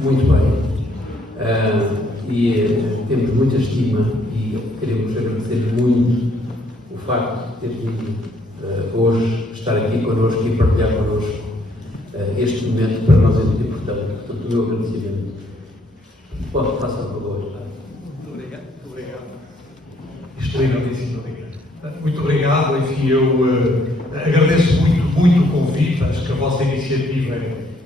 muito bem. Temos muita estima e queremos agradecer muito o facto de ter vindo hoje estar aqui connosco e partilhar connosco este momento para nós é muito importante. Portanto, o meu agradecimento. Pode passar por favor. Muito obrigado. Extremamente obrigado. Muito obrigado. Enfim, eu agradeço muito o convite. Acho que a vossa iniciativa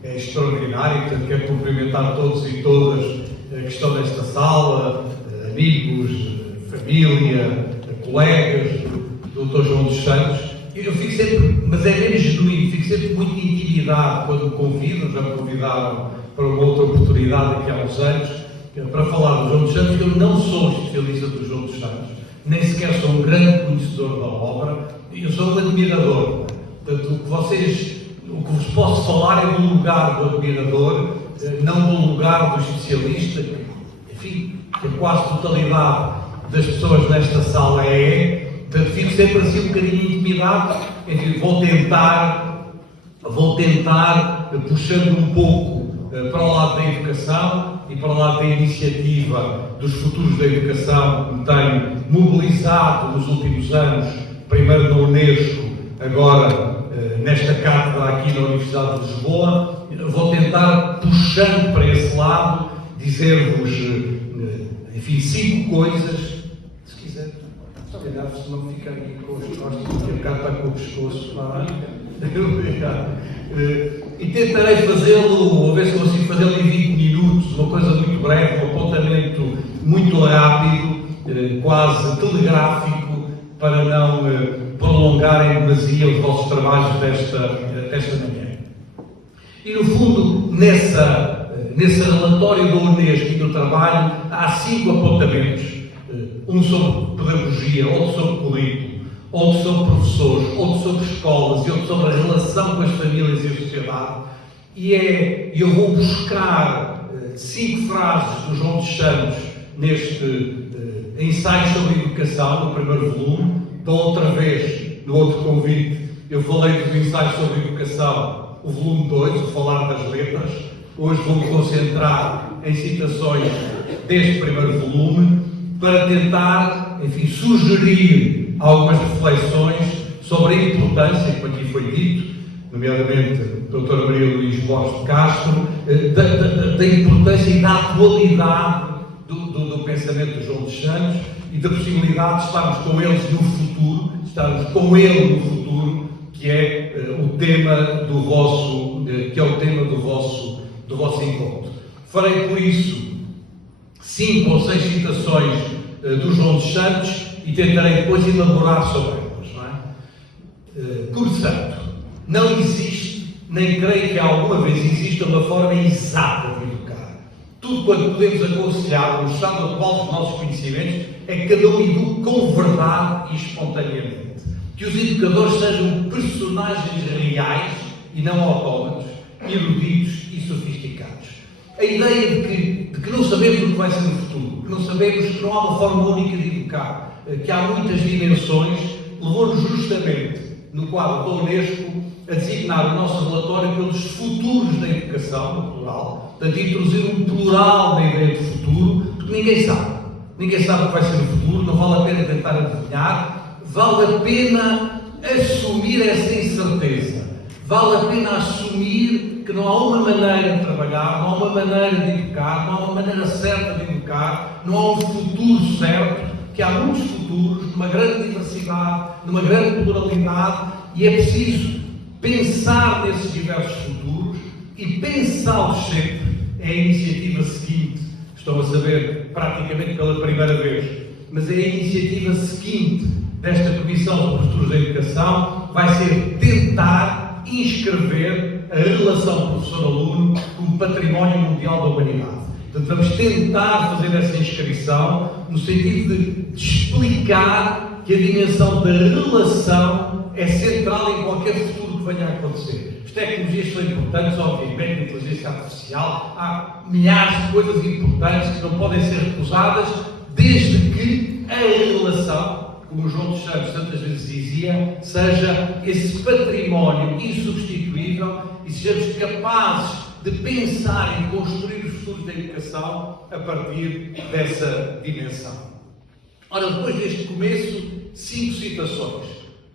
é extraordinária. Portanto, quero cumprimentar todos e todas que estão nesta sala, amigos, família, colegas, Dr. João dos Santos. Eu fico sempre, mas é mesmo genuíno, fico sempre muito intimidado quando me convidam. Já me convidaram para uma outra oportunidade aqui há uns anos para falar do João dos Santos. Eu não sou especialista do João dos Santos, nem sequer sou um grande conhecedor da obra, eu sou um admirador. Portanto, o que vos posso falar é do lugar do admirador, não do lugar do especialista, que, enfim, que a quase totalidade das pessoas nesta sala é. Portanto, fico sempre assim um bocadinho intimidado. Enfim, vou tentar, puxando um pouco para o lado da educação e para o lado da iniciativa dos futuros da educação, que me tenho mobilizado nos últimos anos, primeiro na Unesco, agora nesta cátedra aqui na Universidade de Lisboa. Vou tentar, puxando para esse lado, dizer-vos, enfim, 5 coisas, se quiser. Se calhar, se não ficar aqui com os costas, porque a bocado está com o pescoço lá. E tentarei fazê-lo, a ver se consigo fazê-lo em 20 minutos, uma coisa muito breve, um apontamento muito rápido, quase telegráfico, para não prolongarem demasia os vossos trabalhos desta manhã. E, no fundo, nesse relatório da Unesco e do trabalho, há 5 apontamentos. Um sobre pedagogia, outro sobre currículo, outro sobre professores, outro sobre escolas e outro sobre a relação com as famílias e a sociedade. E eu vou buscar 5 frases do João dos Santos neste ensaio sobre educação, no primeiro volume. Então, outra vez, no outro convite, eu falei dos ensaios sobre educação, o volume 2, o Falar das Letras. Hoje vou-me concentrar em citações deste primeiro volume, para tentar, enfim, sugerir algumas reflexões sobre a importância, como aqui foi dito, nomeadamente a Dra. Maria Luís Borges de Castro, da importância e da atualidade do pensamento de João dos Santos e da possibilidade de estarmos com eles no futuro, estarmos com ele no futuro, que é o tema do vosso encontro. Farei por isso 5 ou 6 citações do João dos Santos e tentarei depois elaborar sobre elas. Portanto, não existe, nem creio que alguma vez exista uma forma exata de educar. Tudo quanto podemos aconselhar no estado atual dos nossos conhecimentos é que cada um eduque com verdade e espontaneamente. Que os educadores sejam personagens reais e não autómatos, eruditos e sofisticados. A ideia de que não sabemos o que vai ser no futuro, que não sabemos que não há uma forma única de educar, que há muitas dimensões, levou-nos justamente, no quadro da Unesco, a designar o nosso relatório pelos futuros da educação, no plural, portanto, introduzir um plural na ideia de futuro, porque ninguém sabe. Ninguém sabe o que vai ser no futuro, não vale a pena tentar adivinhar, vale a pena assumir essa incerteza, vale a pena assumir que não há uma maneira de trabalhar, não há uma maneira de educar, não há uma maneira certa de educar, não há um futuro certo, que há muitos futuros, numa grande diversidade, numa grande pluralidade, e é preciso pensar nesses diversos futuros e pensá-los sempre. É a iniciativa seguinte, estão a saber praticamente pela primeira vez, mas é a iniciativa seguinte desta Comissão de Futuros da Educação, vai ser tentar inscrever a relação professor-aluno como património mundial da humanidade. Portanto, vamos tentar fazer essa inscrição no sentido de explicar que a dimensão da relação é central em qualquer futuro que venha a acontecer. As tecnologias são importantes, obviamente, a inteligência artificial, há milhares de coisas importantes que não podem ser recusadas, desde que a relação, como o João dos Santos tantas vezes dizia, seja esse património insubstituível e sejamos capazes de pensar em construir os futuros da educação a partir dessa dimensão. Ora, depois deste começo, 5 citações.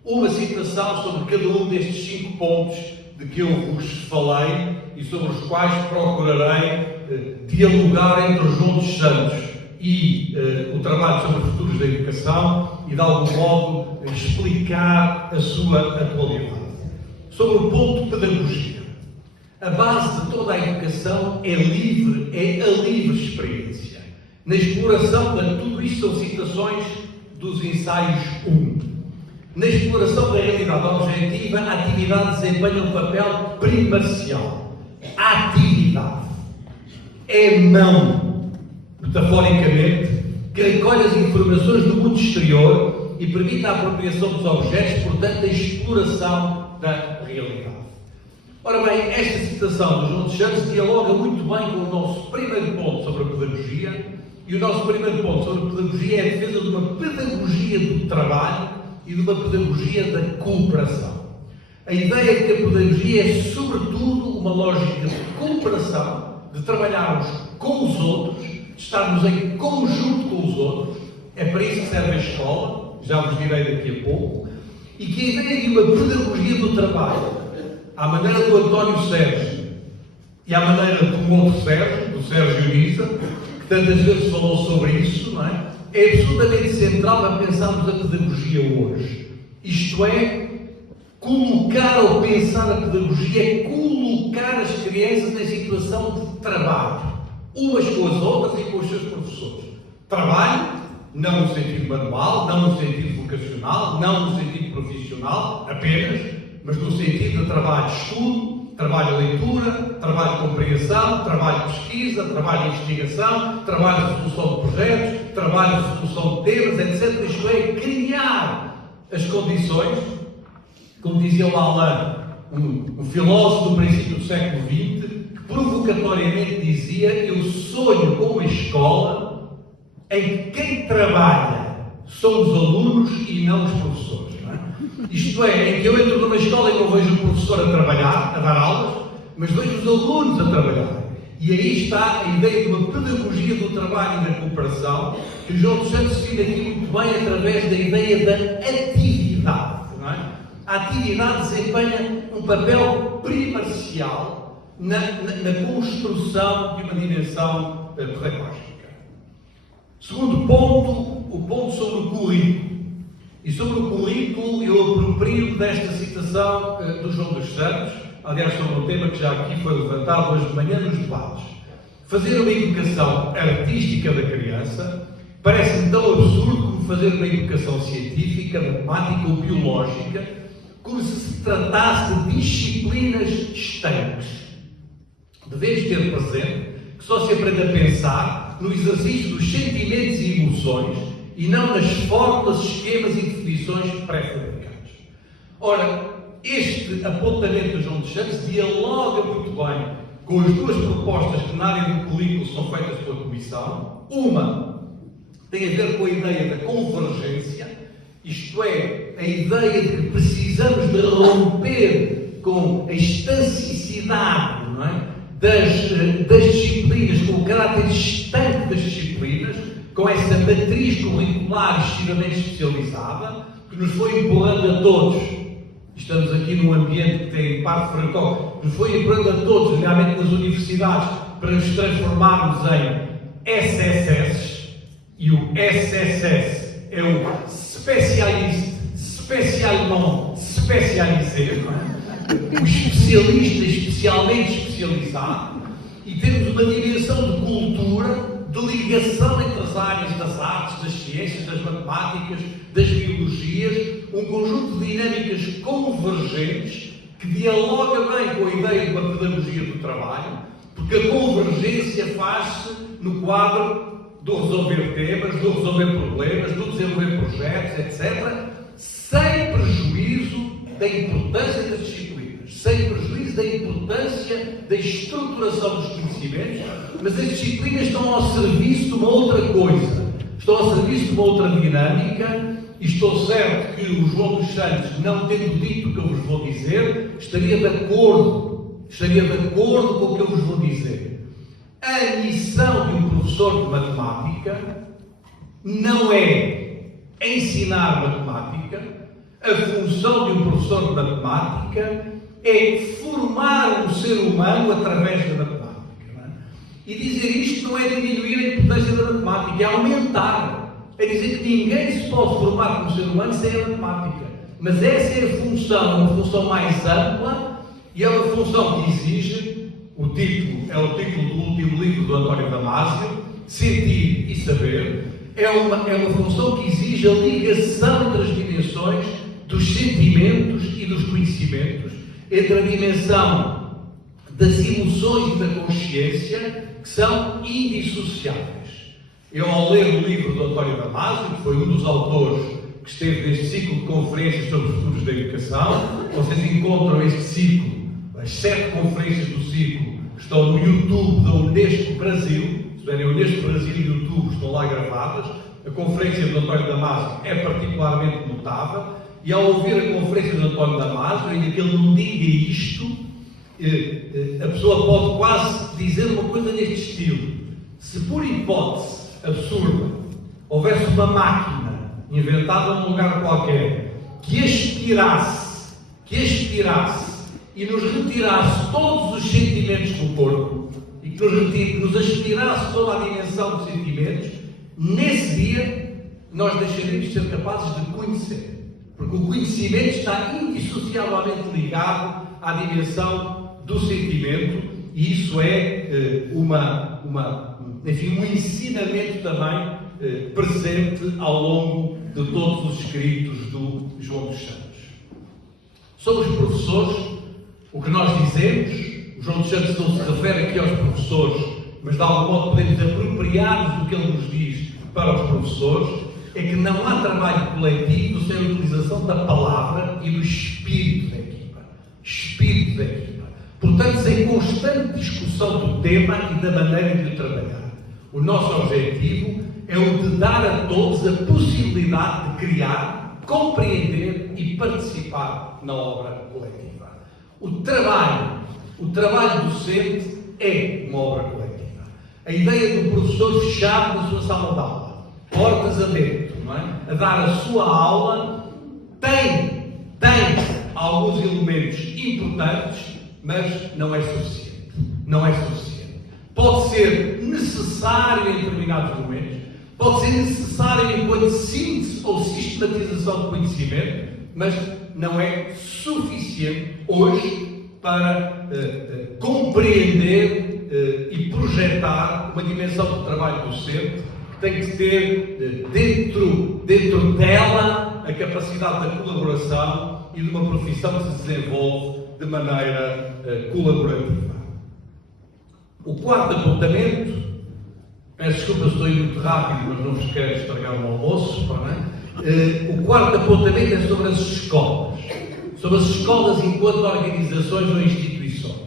Uma citação sobre cada um destes 5 pontos de que eu vos falei e sobre os quais procurarei dialogar entre João dos Santos e o trabalho sobre os futuros da educação e, de algum modo, explicar a sua atualidade. Sobre o ponto pedagogia. A base de toda a educação é a livre experiência. Na exploração, portanto, tudo isto são citações dos ensaios 1. Na exploração da realidade objetiva, a atividade desempenha um papel primarcial. A atividade é a mão, metaforicamente, que recolhe as informações do mundo exterior e permite a apropriação dos objetos, portanto, a exploração da realidade. Ora bem, esta citação do João dos Santos dialoga muito bem com o nosso primeiro ponto sobre a pedagogia, e o nosso primeiro ponto sobre a pedagogia é a defesa de uma pedagogia do trabalho e de uma pedagogia da cooperação. A ideia de que a pedagogia é, sobretudo, uma lógica de cooperação, de trabalharmos com os outros, de estarmos em conjunto com os outros, é para isso que serve a escola, já vos direi daqui a pouco, e que a ideia de uma pedagogia do trabalho, à maneira do António Sérgio e à maneira do outro Sérgio, do Sérgio Nisa, que tantas vezes falou sobre isso, não é? É absolutamente central para pensarmos a pedagogia hoje. Isto é, colocar ou pensar a pedagogia é colocar as crianças em situação de trabalho, umas com as outras e com os seus professores. Trabalho, não no sentido manual, não no sentido vocacional, não no sentido profissional apenas, mas no sentido de trabalho de estudo, trabalho de leitura, trabalho de compreensão, trabalho de pesquisa, trabalho de investigação, trabalho de resolução de projetos, trabalho de resolução de temas, etc. Isto é, criar as condições, como dizia o Alain, um filósofo do princípio do século XX, que provocatoriamente dizia: eu sonho com uma escola em que quem trabalha são os alunos e não os professores. Isto é, em que eu entro numa escola e não vejo o professor a trabalhar, a dar aulas, mas vejo os alunos a trabalhar. E aí está a ideia de uma pedagogia do trabalho e da cooperação, que o João dos Santos define aqui muito bem através da ideia da atividade. Não é? A atividade desempenha um papel primarcial na construção de uma dimensão pedagógica. Segundo ponto, o ponto sobre o currículo. E sobre o currículo, eu aproprio desta citação do João dos Santos, aliás, sobre um tema que já aqui foi levantado hoje de manhã nos debates. Fazer uma educação artística da criança parece-me tão absurdo como fazer uma educação científica, matemática ou biológica, como se tratasse de disciplinas estanques. Deveis ter presente que só se aprende a pensar no exercício dos sentimentos e emoções e não nas fórmulas, esquemas e definições pré-fabricadas. Ora, este apontamento de João dos Santos dialoga muito bem com as duas propostas que na área do currículo são feitas pela Comissão. Uma tem a ver com a ideia da convergência, isto é, a ideia de que precisamos de romper com a estancicidade, não é? das disciplinas, com o caráter estanque das disciplinas, com essa matriz curricular extremamente especializada, que nos foi empurrando a todos. Estamos aqui num ambiente que tem parte franco, nos foi empurrando a todos, realmente nas universidades, para nos transformarmos em SSS, e o SSS é o Specialist, Spécialement Spécialisé, o especialista especialmente especializado, e temos uma dimensão de cultura, de ligação entre as áreas das artes, das ciências, das matemáticas, das biologias, um conjunto de dinâmicas convergentes que dialoga bem com a ideia de uma pedagogia do trabalho, porque a convergência faz-se no quadro do resolver temas, do resolver problemas, do desenvolver projetos, etc., sem prejuízo da importância das disciplinas, sem prejuízo da importância da estruturação dos conhecimentos, mas as disciplinas estão ao serviço de uma outra coisa, estão ao serviço de uma outra dinâmica, e estou certo que o João dos Santos, não tendo dito o que eu vos vou dizer, estaria de acordo estaria de acordo com o que eu vos vou dizer. A missão de um professor de matemática não é ensinar matemática. A função de um professor de matemática é formar um ser humano através da matemática. Não é? E dizer isto não é diminuir a importância da matemática, é aumentar. É dizer que ninguém se pode formar como ser humano sem a matemática. Mas essa é a função, uma função mais ampla, e é uma função que exige, o título é o título do último livro do António Damasio, Sentir e Saber. É uma função que exige a ligação entre as dimensões dos sentimentos e dos conhecimentos, entre a dimensão das emoções e da consciência, que são indissociáveis. Eu, ao ler o livro do António Damasio, que foi um dos autores que esteve neste ciclo de conferências sobre futuros da educação, vocês encontram este ciclo, as 7 conferências do ciclo, que estão no YouTube da Unesco Brasil. Se verem a Unesco Brasil e YouTube, estão lá gravadas. A conferência do António Damasio é particularmente notável. E ao ouvir a conferência do António Damasio, ainda que ele não diga isto, a pessoa pode quase dizer uma coisa neste estilo: se por hipótese absurda houvesse uma máquina inventada num lugar qualquer que aspirasse e nos retirasse todos os sentimentos do corpo e que nos aspirasse toda a dimensão dos sentimentos, nesse dia nós deixaríamos de ser capazes de conhecer. Porque o conhecimento está indissociavelmente ligado à dimensão do sentimento, e isso é um ensinamento também presente ao longo de todos os escritos do João dos Santos. Sobre os professores, o que nós dizemos, o João dos Santos não se refere aqui aos professores, mas de algum modo podemos apropriar-nos do que ele nos diz para os professores, é que não há trabalho coletivo sem a utilização da palavra e do espírito da equipa. Espírito da equipa. Portanto, sem constante discussão do tema e da maneira de o trabalhar. O nosso objetivo é o de dar a todos a possibilidade de criar, compreender e participar na obra coletiva. O trabalho docente é uma obra coletiva. A ideia do professor fechado na sua sala de aula, portas adentro, não é? A dar a sua aula, tem alguns elementos importantes, mas não é suficiente. Não é suficiente. Pode ser necessário em determinados momentos, pode ser necessário enquanto síntese ou sistematização de conhecimento, mas não é suficiente hoje para compreender e projetar uma dimensão de trabalho docente que tem que ter dentro dela a capacidade da colaboração e de uma profissão que se desenvolve de maneira colaborativa. O quarto apontamento, peço desculpa se estou muito rápido, mas não vos quero estragar o almoço, não é? O quarto apontamento é sobre as escolas enquanto organizações ou instituições.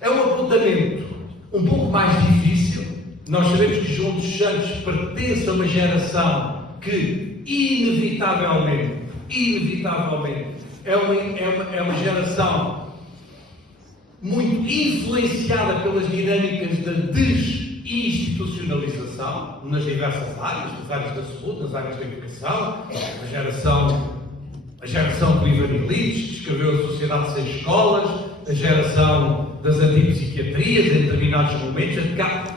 É um apontamento um pouco mais difícil. Nós sabemos que João dos Santos pertence a uma geração que inevitavelmente é uma geração muito influenciada pelas dinâmicas da desinstitucionalização nas diversas áreas, nas áreas da saúde, nas áreas da educação, a geração do Ivan Illich, que escreveu A Sociedade Sem Escolas, a geração das antipsiquiatrias em determinados momentos,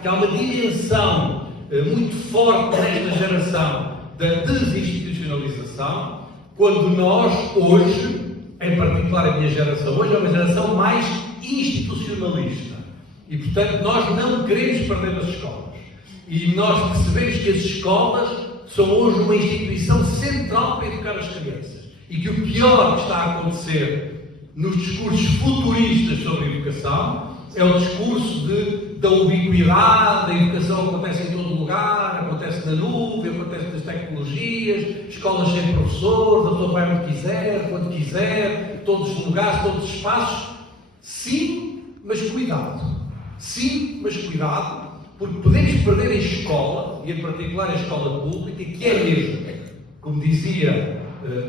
que há uma dimensão muito forte nesta geração da desinstitucionalização, quando nós hoje, em particular a minha geração hoje, é uma geração mais institucionalista. E, portanto, nós não queremos perder as escolas. E nós percebemos que as escolas são hoje uma instituição central para educar as crianças. E que o pior que está a acontecer nos discursos futuristas sobre a educação é o discurso da ubiquidade, da educação acontece em todo lugar, acontece na nuvem, acontece nas tecnologias, escolas sem professores, a pessoa vai onde quiser, quando quiser, todos os lugares, todos os espaços. Sim, mas cuidado. Sim, mas cuidado, porque podemos perder a escola, e em particular a escola pública, que é mesmo, como dizia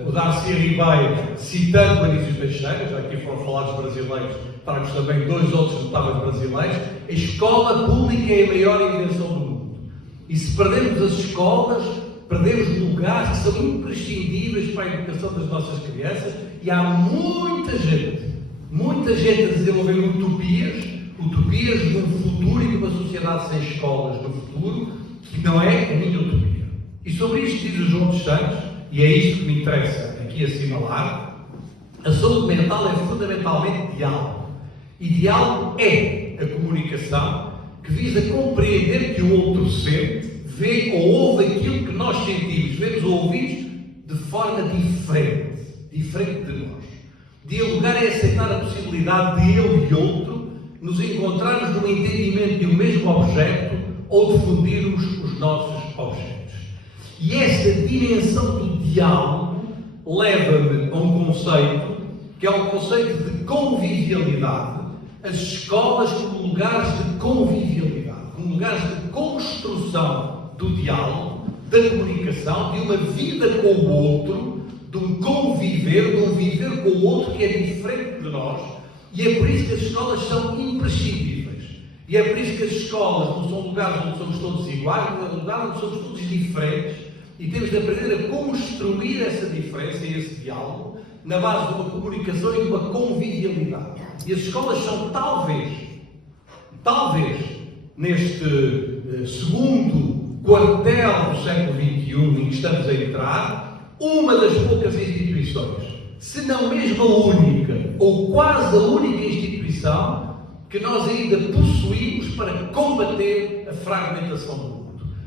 o Darcy Ribeiro, citando Anísio Teixeira, já aqui foram falados brasileiros, trago também 2 outros notáveis brasileiros, a escola pública é a maior invenção do mundo. E se perdemos as escolas, perdemos lugares que são imprescindíveis para a educação das nossas crianças, e há muita gente a desenvolver utopias de um futuro e de uma sociedade sem escolas no futuro, que não é a minha utopia. E sobre isto diz o João dos Santos, e é isto que me interessa aqui assinalar, a saúde mental é fundamentalmente diálogo. E diálogo é a comunicação que visa compreender que o outro sente, vê ou ouve aquilo que nós sentimos, vemos ou ouvimos de forma diferente de nós. Dialogar é aceitar a possibilidade de eu e outro nos encontrarmos no entendimento de um mesmo objeto ou de fundirmos os nossos objetos. E esta dimensão do diálogo leva-me a um conceito, que é o conceito de convivialidade. As escolas como lugares de convivialidade, como lugares de construção do diálogo, da comunicação, de uma vida com o outro, de um viver com o outro que é diferente de nós. E é por isso que as escolas são imprescindíveis. E é por isso que as escolas não são lugares onde somos todos iguais, mas é lugares onde somos todos diferentes. E temos de aprender a construir essa diferença e esse diálogo na base de uma comunicação e de uma convivialidade. E as escolas são talvez, neste segundo quartel do século XXI em que estamos a entrar, uma das poucas instituições, se não mesmo a única, ou quase a única instituição que nós ainda possuímos para combater a fragmentação do mundo.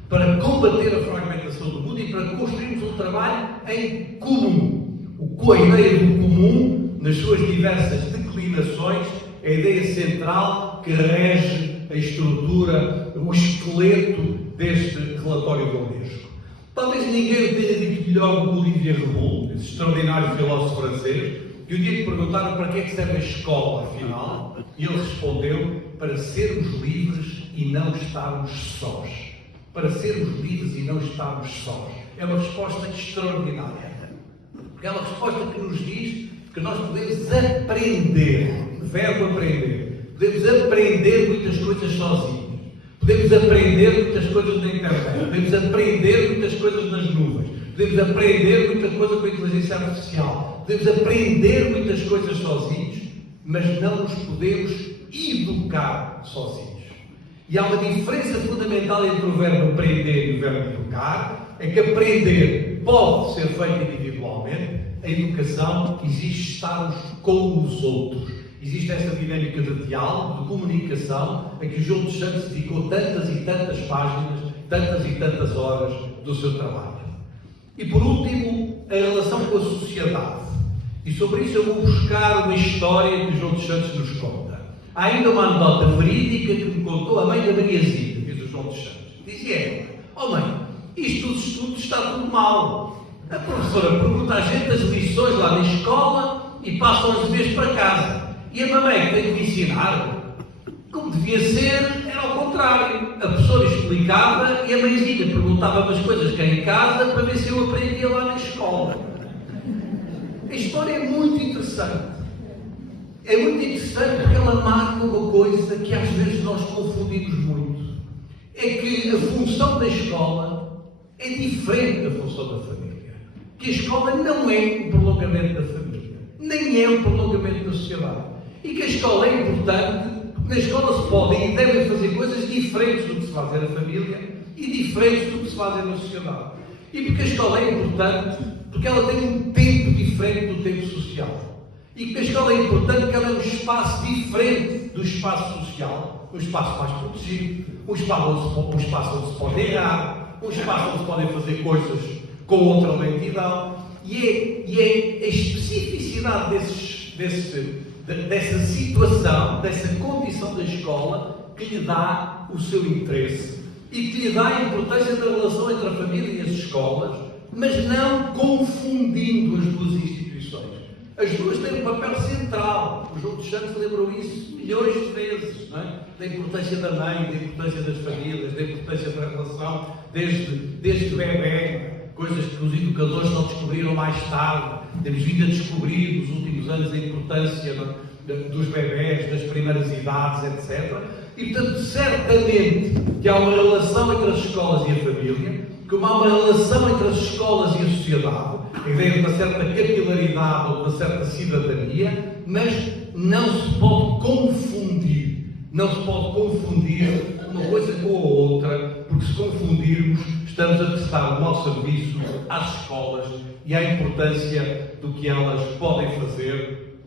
Para combater a fragmentação do mundo e para construirmos um trabalho em comum. A ideia do comum, nas suas diversas declinações, é a ideia central que rege a estrutura, o esqueleto deste relatório da Unesco. Talvez ninguém o tenha dito melhor do que Olivier Reboul, esse extraordinário filósofo francês, que um dia lhe perguntaram para que é que serve a escola, afinal, e ele respondeu: para sermos livres e não estarmos sós. Para sermos livres e não estarmos sós. É uma resposta extraordinária. Porque é uma resposta que nos diz que nós podemos aprender, verbo aprender, podemos aprender muitas coisas sozinhos, podemos aprender muitas coisas na internet, podemos aprender muitas coisas nas nuvens, podemos aprender muita coisa com a inteligência artificial, podemos aprender muitas coisas sozinhos, mas não nos podemos educar sozinhos. E há uma diferença fundamental entre o verbo aprender e o verbo educar, é que aprender pode ser feito individualmente, a educação exige estarmos com os outros. Existe esta dinâmica de diálogo, de comunicação, a que o João dos Santos dedicou tantas e tantas páginas, tantas e tantas horas do seu trabalho. E por último, a relação com a sociedade. E sobre isso eu vou buscar uma história que o João dos Santos nos conta. Há ainda uma anedota verídica que me contou a mãe da Mariazinha, diz o João dos Santos. Dizia ela: "Oh mãe, isto dos estudos está tudo mal. A professora pergunta à gente as lições lá na escola e passam as vezes para casa. E a mamãe que tem que me ensinar, como devia ser, era ao contrário. A professora explicava e a mãezinha perguntava-me as coisas cá em casa para ver se eu aprendia lá na escola." A história é muito interessante. É muito interessante porque ela marca uma coisa que às vezes nós confundimos muito. É que a função da escola é diferente da função da família. Que a escola não é um prolongamento da família, nem é um prolongamento da sociedade. E que a escola é importante, porque na escola se podem e devem fazer coisas diferentes do que se faz na família e diferentes do que se faz na sociedade. E porque a escola é importante, porque ela tem um tempo diferente do tempo social. E que a escola é importante porque ela é um espaço diferente do espaço social, um espaço mais protegido, um espaço onde se pode errar, um espaço onde se podem fazer coisas com outra lentidão. E é a especificidade dessa situação, dessa condição da escola, que lhe dá o seu interesse e que lhe dá a importância da relação entre a família e as escolas, mas não confundindo as duas instituições. As duas têm um papel central. O João dos Santos lembrou isso milhões de vezes, não é? Da importância da mãe, da importância das famílias, da importância da relação, desde bebê, coisas que os educadores só descobriram mais tarde. Temos vindo a descobrir nos últimos anos a importância dos bebés, das primeiras idades, etc. E, portanto, certamente que há uma relação entre as escolas e a família, como há uma relação entre as escolas e a sociedade, a ideia de uma certa capilaridade ou de uma certa cidadania, mas não se pode confundir uma coisa com a outra, porque se confundirmos, estamos a prestar o nosso serviço às escolas e à importância do que elas podem fazer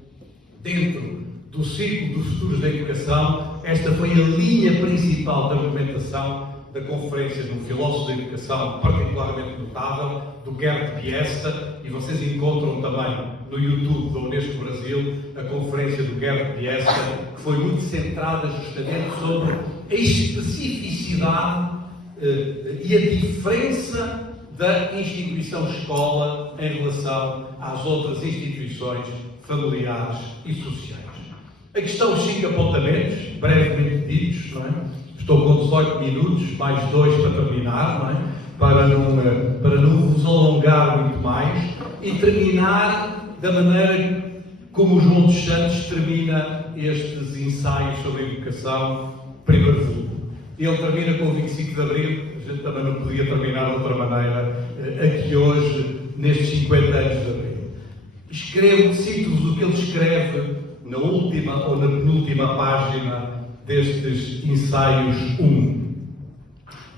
dentro do ciclo dos futuros da educação. Esta foi a linha principal da argumentação da conferência de um filósofo da educação particularmente notável, do Gerd Biesta, e vocês encontram também no YouTube da Unesco Brasil a conferência do Gerd Biesta, que foi muito centrada justamente sobre a especificidade e a diferença da instituição escola em relação às outras instituições familiares e sociais. A questão, os 5 apontamentos, brevemente ditos, não é? Estou com 18 minutos, mais 2 para terminar, não é? Para não vos alongar muito mais, e terminar da maneira como o João dos Santos termina estes ensaios sobre a educação, primeiro volume. Ele termina com o 25 de Abril, a gente também não podia terminar de outra maneira, aqui hoje, nestes 50 anos de Abril. Cito-vos o que ele escreve na última ou na penúltima página destes ensaios 1.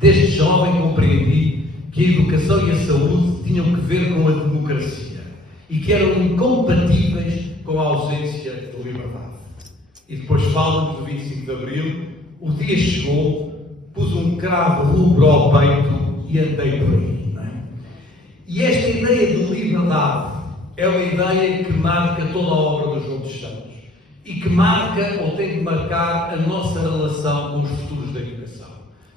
Desde jovem compreendi que a educação e a saúde tinham que ver com a democracia e que eram incompatíveis com a ausência de liberdade. E depois fala do 25 de Abril, o dia chegou, pus um cravo rubro ao peito e andei por aí. Não é? E esta ideia de liberdade é uma ideia que marca toda a obra do João dos Santos e que marca ou tem de marcar a nossa relação com os futuros da educação.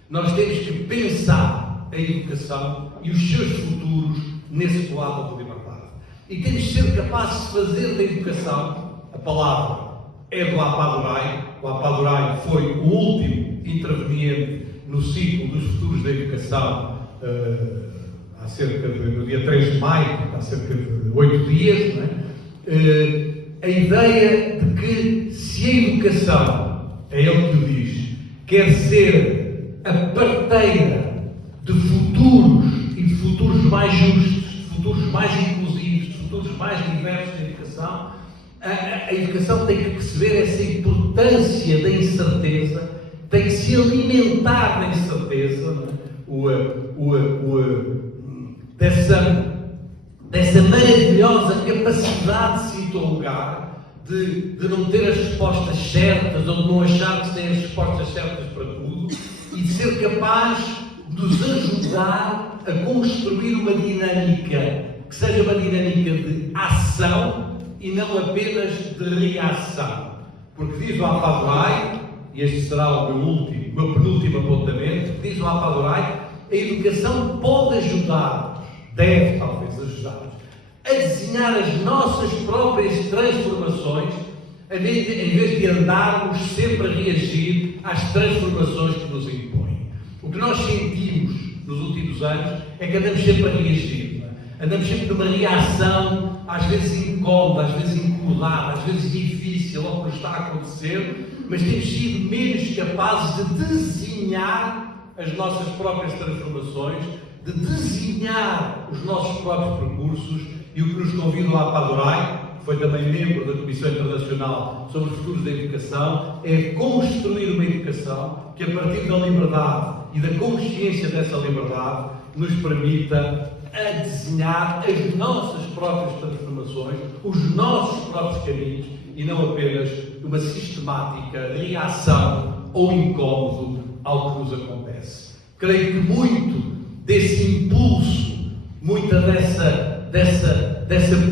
Nós temos que pensar a educação e os seus futuros nesse quadro de liberdade. E temos de ser capazes de fazer da educação, a palavra é do Apadurai. O Apadurai foi o último interveniente no ciclo dos futuros da educação, no dia 3 de maio, há cerca de 8 dias, não é? A ideia de que se a educação, é ele que o diz, quer ser a parteira de futuros e de futuros mais justos, de futuros mais inclusivos, de futuros mais diversos da educação, a educação tem que perceber essa importância da incerteza, tem que se alimentar da incerteza, dessa maravilhosa capacidade de se interrogar, de não ter as respostas certas ou de não achar que se tem as respostas certas para tudo, e de ser capaz de nos ajudar a construir uma dinâmica que seja uma dinâmica de ação e não apenas de reação. Porque diz o Apadurai, e este será o meu penúltimo apontamento, diz o Apadurai, a educação pode ajudar, deve talvez ajudar, a desenhar as nossas próprias transformações, em vez de andarmos sempre a reagir às transformações que nos impõem. O que nós sentimos nos últimos anos é que andamos sempre a reagir. Andamos sempre numa reação, às vezes incómoda, às vezes incomodada, às vezes difícil ao que nos está a acontecer, mas temos sido menos capazes de desenhar as nossas próprias transformações, de desenhar os nossos próprios percursos, e o que nos convida a Apadurai, que foi também membro da Comissão Internacional sobre os Futuros da Educação, é construir uma educação que, a partir da liberdade e da consciência dessa liberdade, nos permita a desenhar as nossas próprias transformações, os nossos próprios caminhos, e não apenas uma sistemática reação ou incómodo ao que nos acontece. Creio que muito desse impulso, muita dessa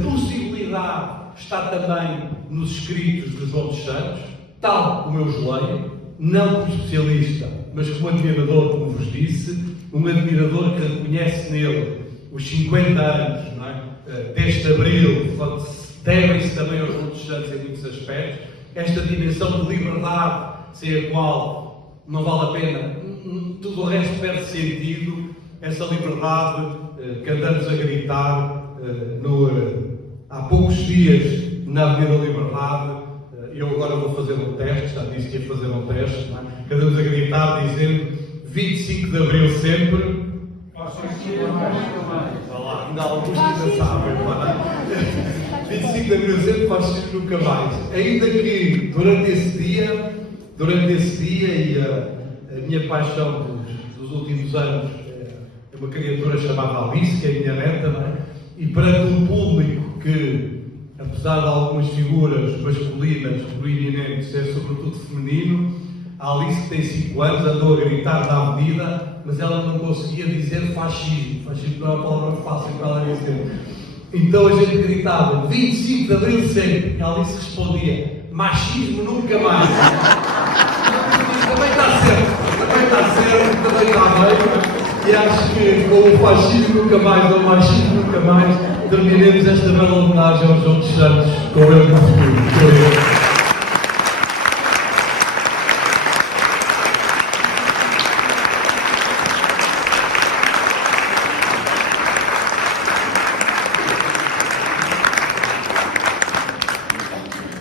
possibilidade está também nos escritos de João dos Santos, tal como eu os leio, não como especialista, mas como admirador, como vos disse, um admirador que reconhece nele os 50 anos, não é? Deste Abril, devem-se também aos João dos Santos em muitos aspectos, esta dimensão de liberdade, sem a qual não vale a pena, tudo o resto perde sentido, essa liberdade que andamos a gritar há poucos dias na Avenida da Liberdade. Eu agora vou fazer um teste, já disse que ia fazer um teste, não é? Que andamos a gritar dizendo 25 de Abril sempre. Ainda alguns que ainda sabem, não é? 25 de Abril sempre, fascismo nunca mais. Ainda que durante esse dia e a minha paixão dos últimos anos é uma criatura chamada Alice, que é a minha neta, não é? E perante um público que, apesar de algumas figuras masculinas proeminentes, é sobretudo feminino, a Alice, que tem 5 anos, andou a gritar na avenida, mas ela não conseguia dizer fascismo. Fascismo não é uma palavra fácil para ela dizer. Então a gente gritava 25 de Abril sempre, e a Alice respondia machismo nunca mais. Também está certo, também está bem. E acho que com o fascismo nunca mais, ou o machismo nunca mais, terminemos esta bela homenagem aos João dos Santos com ele no futuro.